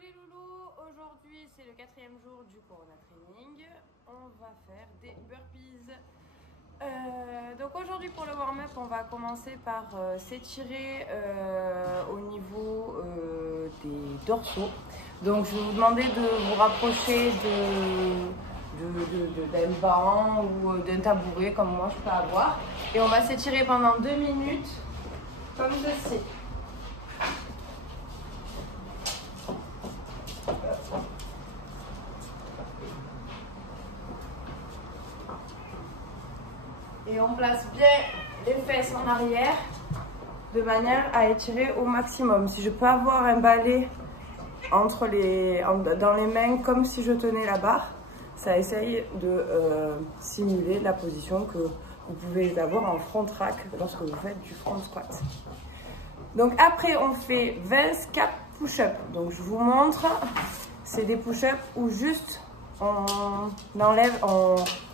les loulous, aujourd'hui c'est le 4e jour du Corona Training. On va faire des burpees. Donc aujourd'hui pour le warm-up, on va commencer par s'étirer au niveau des dorsaux. Donc je vais vous demander de vous rapprocher d'un banc ou d'un tabouret comme moi je peux avoir. Et on va s'étirer pendant 2 minutes comme ceci. Et on place bien les fesses en arrière de manière à étirer au maximum. Si je peux avoir un balai dans les mains comme si je tenais la barre, ça essaye de simuler la position que vous pouvez avoir en front rack lorsque vous faites du front squat. Donc après on fait 20 scap push-up. Donc je vous montre, c'est des push-up où juste on enlève,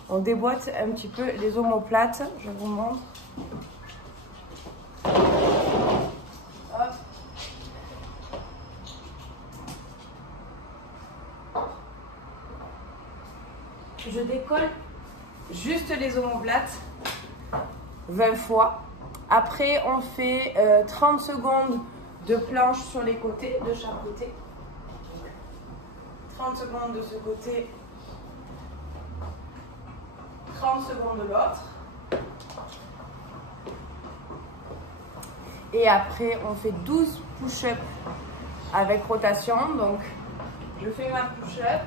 on déboîte un petit peu les omoplates. Je vous montre. Hop. Je décolle juste les omoplates 20 fois. Après, on fait 30 secondes de planche sur les côtés, de chaque côté. 30 secondes de ce côté, 30 secondes de l'autre. Et après, on fait 12 push-ups avec rotation. Donc, je fais ma push-up.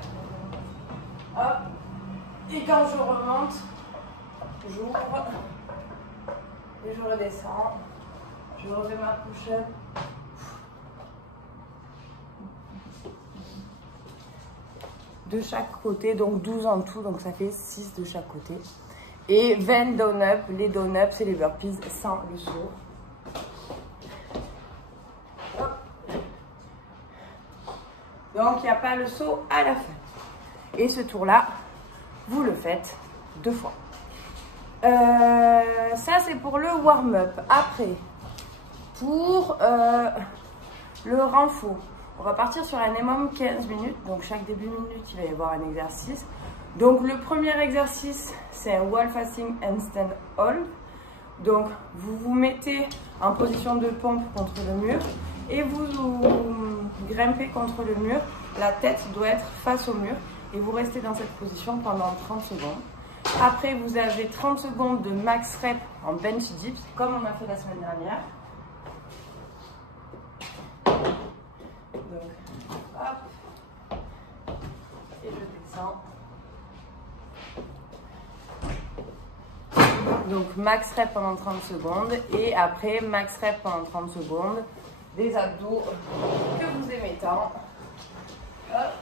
Hop. Et quand je remonte, j'ouvre. Et je redescends. Je refais ma push-up. De chaque côté, donc 12 en tout, donc ça fait 6 de chaque côté. Et 20 down-up. Les down-up, c'est les burpees sans le saut. Hop. Donc, il n'y a pas le saut à la fin. Et ce tour-là, vous le faites 2 fois. Ça, c'est pour le warm-up. Après, pour le renfort, on va partir sur un minimum 15 minutes. Donc, chaque début de minute, il va y avoir un exercice. Donc, le premier exercice, c'est un wall facing handstand hold. Donc, vous vous mettez en position de pompe contre le mur et vous grimpez contre le mur. La tête doit être face au mur et vous restez dans cette position pendant 30 secondes. Après, vous avez 30 secondes de max rep en bench dips, comme on a fait la semaine dernière. Donc, hop, et je descends. Donc, max rep pendant 30 secondes et après, max rep pendant 30 secondes, des abdos que vous aimez tant. Hop.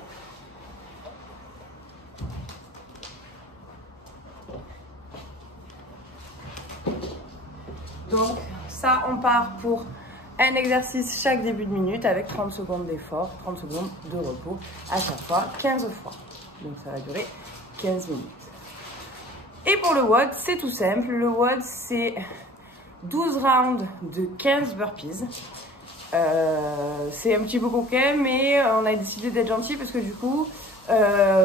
Donc, ça, on part pour un exercice chaque début de minute avec 30 secondes d'effort, 30 secondes de repos à chaque fois, 15 fois. Donc, ça va durer 15 minutes. Et pour le WOD, c'est tout simple. Le WOD, c'est 12 rounds de 15 burpees. C'est un petit peu coquin, mais on a décidé d'être gentil parce que du coup,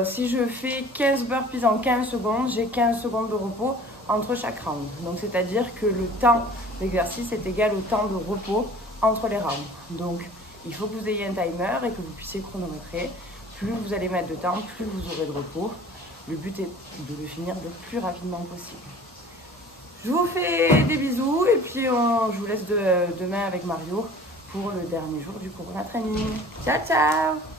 si je fais 15 burpees en 15 secondes, j'ai 15 secondes de repos entre chaque round. Donc, c'est-à-dire que le temps d'exercice est égal au temps de repos entre les rounds. Donc, il faut que vous ayez un timer et que vous puissiez chronométrer. Plus vous allez mettre de temps, plus vous aurez de repos. Le but est de le finir le plus rapidement possible. Je vous fais des bisous et puis je vous laisse demain avec Mario pour le dernier jour du Corona Training. Ciao, ciao!